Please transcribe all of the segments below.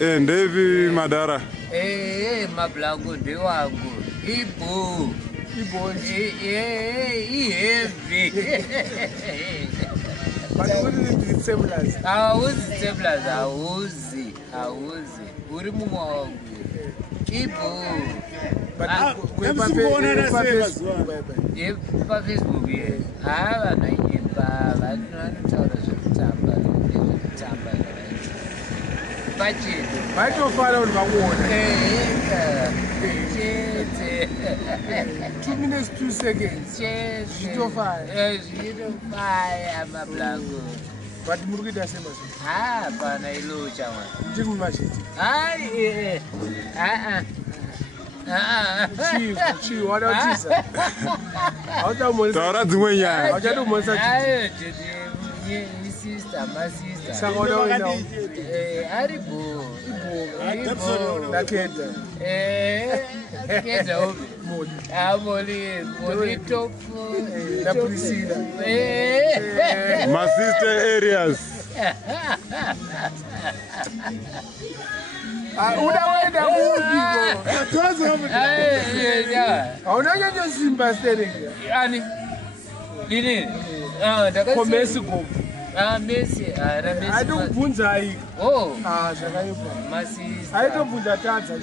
Ndevi Madara. Mablango de wangu. Ibo. Heavy. But what is it resemblance? Auzi. Uri mumwe wangu. Ibo. But Pa Facebook ye. Vanoimba vanotaura zvekutamba pachete vaitofara kuti vakuona 2 minutes 2 seconds zvitofaya mablango but muri kuita semazvo pana ilucha ndiri mumashiti chivo wadautisa taura dzimwe nyaya auchadomonisa saka udaoina aribo ndakeda keda ubi moli tofu naprisila masister areas udaenda kudiko haunanyanyosimba stereka ani lini komesi gogo Messi, aitobvunza aika zvakaipa masista aitobvunza tadza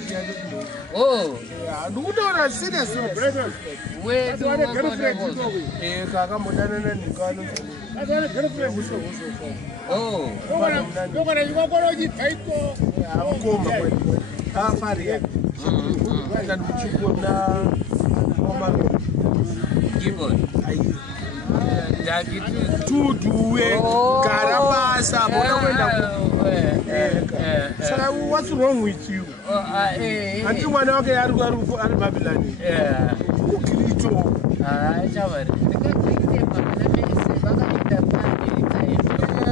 ndikutaura serious wedu kakambodanana nhinga anozamukoma afaria ndandikuchikona tuduwe gara basa bona kwenda saka what's wrong with you anti mwana wake ari Babylon ukirito chavari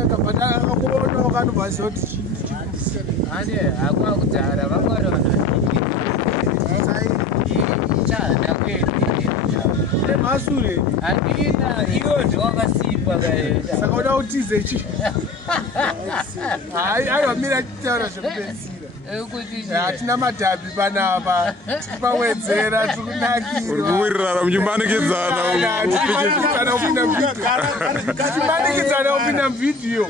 kabata akakuona wakanobva kuti ane akwa kudhara vakwana chana kwedu masure andina iyo ndiwakasimba kaenda saka uda utize ichi aivamira chitaura zvekupedzisira hatina madhabhi panapa tipawedzera tikunakirwa timanikidzana kupinda muvhidhiyo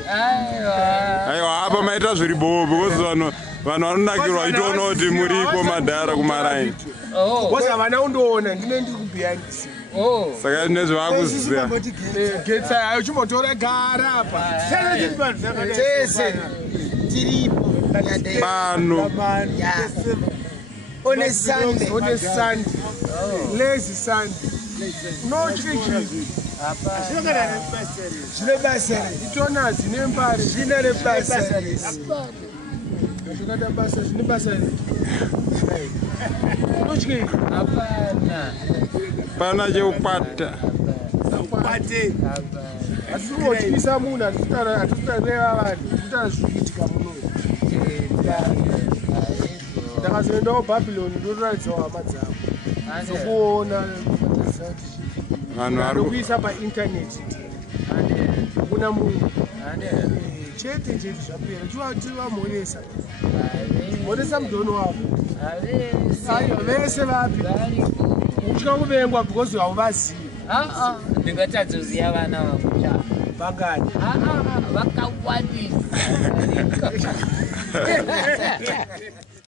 aiwa apa maita zviri bobo because vanhu vanonakirwa itoona kuti muripo Madara kumaraini kozi havana undoona ndine ndiri kubhiyandisi saka nezvavakuziva getsa ayo chimbotora gara apa tese tiripo pano on a Sunday lazy Sunday unotye chinhu zvine basa itona dzine mbari zvine rebasa zvakada basa zvine basa unotye pana cheukwata hatinotyisa munhu hatitaureva vanhu titaura zvikuitika muno ndakazoendawo Babylon ndotoratidzawo hama dzavo zokuona vanhu kuisa paintaneti kuna munhu chete zvapera tivamhoresa mudhono wavo vese vapi utya kuvengwa because hauvazivi ndingatadzoziva vana vangu vangani vakawandisa